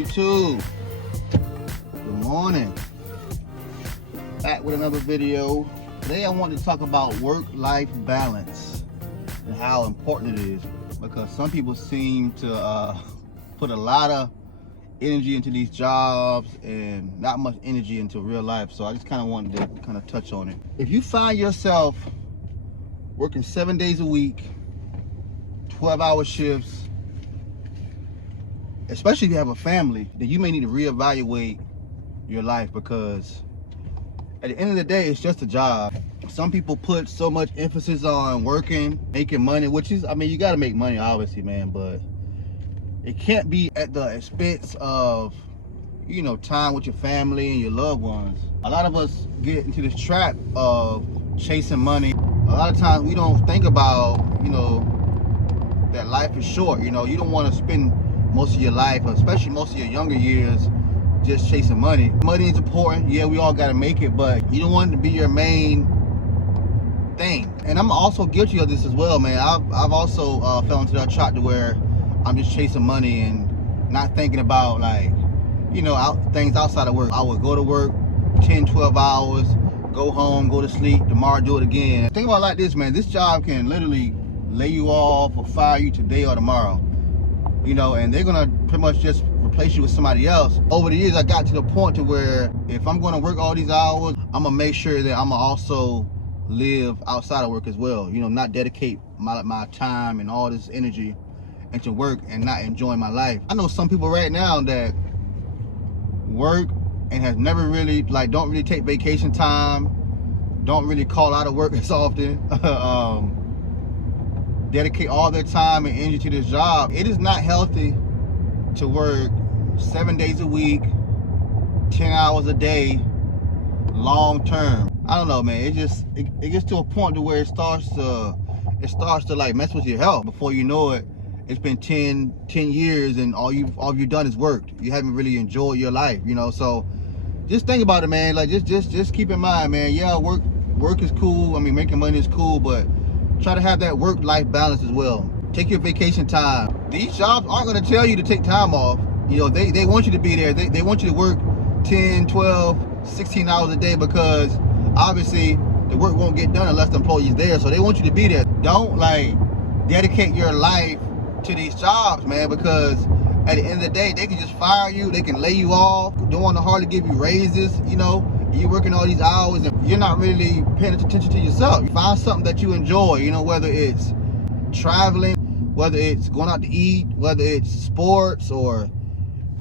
YouTube, good morning. Back with another video. Today I want to talk about work-life balance and how important it is, because some people seem to put a lot of energy into these jobs and not much energy into real life. So I just kind of wanted to kind of touch on it. If you find yourself working 7 days a week, 12-hour shifts, especially if you have a family, then you may need to reevaluate your life, because at the end of the day, it's just a job. Some people put so much emphasis on working, making money, which is, I mean, you got to make money, obviously, man, but it can't be at the expense of, you know, time with your family and your loved ones. A lot of us get into this trap of chasing money. A lot of times we don't think about, you know, that life is short. You know, you don't want to spend most of your life, especially most of your younger years, just chasing money. Money is important. Yeah, we all got to make it, but you don't want it to be your main thing. And I'm also guilty of this as well, man. I've also fell into that trap to where I'm just chasing money and not thinking about, like, you know, things outside of work. I would go to work 10, 12 hours, go home, go to sleep, tomorrow do it again. Think about it like this, man. This job can literally lay you off or fire you today or tomorrow. You know, and they're gonna pretty much just replace you with somebody else. Over the years, I got to the point to where if I'm gonna work all these hours, I'm gonna make sure that I'm gonna also live outside of work as well. You know, not dedicate my time and all this energy into work and not enjoying my life. I know some people right now that work and has never really, like, don't really take vacation time, don't really call out of work as often. Dedicate all their time and energy to this job. It is not healthy to work 7 days a week, 10 hours a day, long term. I don't know, man. It gets to a point to where it starts to like mess with your health. Before you know it, it's been 10 years and all you've done is worked. You haven't really enjoyed your life, you know. So just think about it, man. Like, just keep in mind, man. Yeah, work is cool. I mean, making money is cool, but try to have that work-life balance as well. Take your vacation time. These jobs aren't going to tell you to take time off. You know, they want you to be there. They want you to work 10, 12, 16 hours a day, because obviously the work won't get done unless the employee's there. So they want you to be there. Don't, like, dedicate your life to these jobs, man, because at the end of the day, they can just fire you. They can lay you off. Don't want to hardly give you raises, you know. You're working all these hours and you're not really paying attention to yourself. You find something that you enjoy, you know, whether it's traveling, whether it's going out to eat, whether it's sports, or,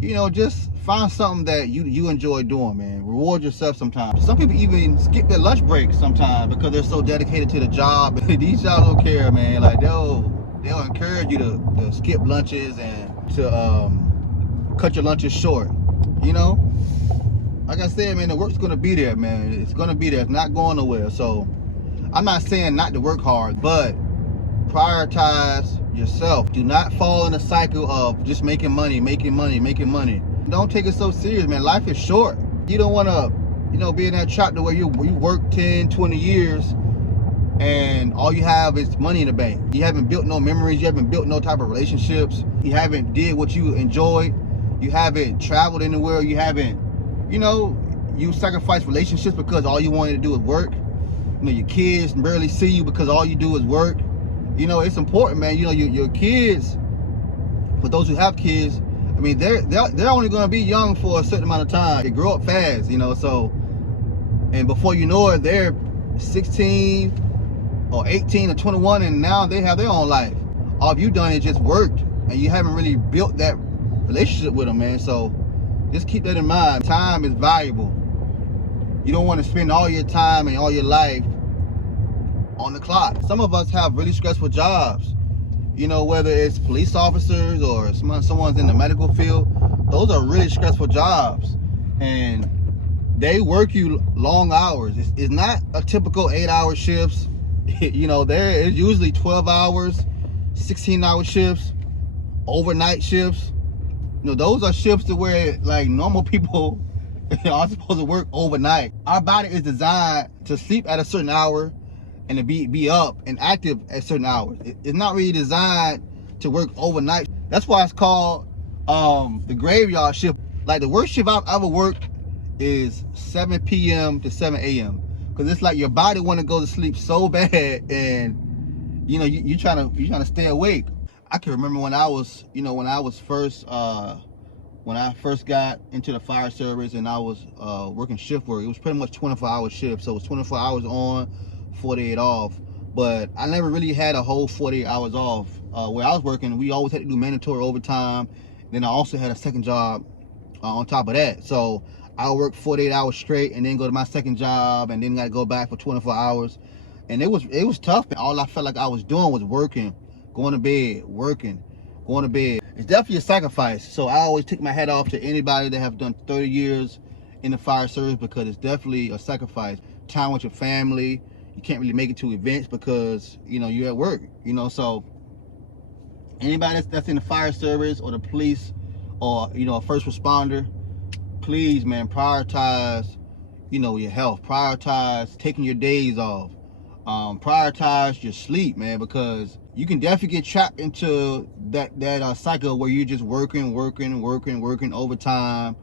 you know, just find something that you enjoy doing, man. Reward yourself sometimes. Some people even skip their lunch breaks sometimes because they're so dedicated to the job. These jobs don't care, man. Like, they'll encourage you to skip lunches and to cut your lunches short, you know. Like I said, man, the work's gonna be there, man. It's gonna be there. It's not going nowhere. So I'm not saying not to work hard, but prioritize yourself. Do not fall in a cycle of just making money. Don't take it so serious, man. Life is short. You don't want to, you know, be in that trap to where you work 10, 20 years and all you have is money in the bank. You haven't built no memories. You haven't built no type of relationships. You haven't did what you enjoyed. You haven't traveled anywhere. You haven't, you know, you sacrifice relationships because all you wanted to do is work. You know, your kids barely see you because all you do is work. You know, it's important, man. You know, your kids, for those who have kids, I mean, they're only going to be young for a certain amount of time. They grow up fast, you know, so, and before you know it, they're 16 or 18 or 21, and now they have their own life. All you've done is just worked, and you haven't really built that relationship with them, man. So just keep that in mind. Time is valuable. You don't want to spend all your time and all your life on the clock. Some of us have really stressful jobs. You know, whether it's police officers or someone's in the medical field, those are really stressful jobs. And they work you long hours. It's not a typical 8-hour shifts. You know, there is usually 12 hours, 16-hour shifts, overnight shifts. You know, those are shifts to where, like, normal people are supposed to work overnight. Our body is designed to sleep at a certain hour and to be up and active at certain hours. It's not really designed to work overnight. That's why it's called The graveyard shift, like the worst shift I've ever worked is 7 p.m. to 7 a.m. Because it's like your body want to go to sleep so bad, and you know you're trying to stay awake. I can remember when I was first when I first got into the fire service and I was working shift work. It was pretty much 24-hour shift, so it was 24 hours on, 48 off. But I never really had a whole 48 hours off. Where I was working, we always had to do mandatory overtime. Then I also had a second job on top of that. So I would work 48 hours straight and then go to my second job and then got to go back for 24 hours. And it was tough. All I felt like I was doing was working, going to bed, working, going to bed. It's definitely a sacrifice. So I always take my hat off to anybody that have done 30 years in the fire service, because it's definitely a sacrifice. Time with your family. You can't really make it to events because, you're at work, so anybody that's in the fire service or the police or, a first responder, please, man, prioritize, your health. Prioritize taking your days off. Prioritize your sleep, man, because you can definitely get trapped into that cycle where you're just working overtime,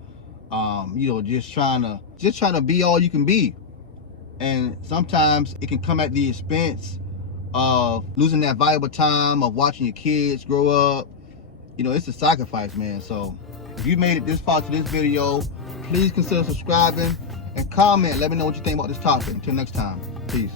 just trying to be all you can be. And sometimes it can come at the expense of losing that valuable time of watching your kids grow up. It's a sacrifice, man. So if you made it this far to this video, please consider subscribing and comment. Let me know what you think about this topic. Until next time, peace.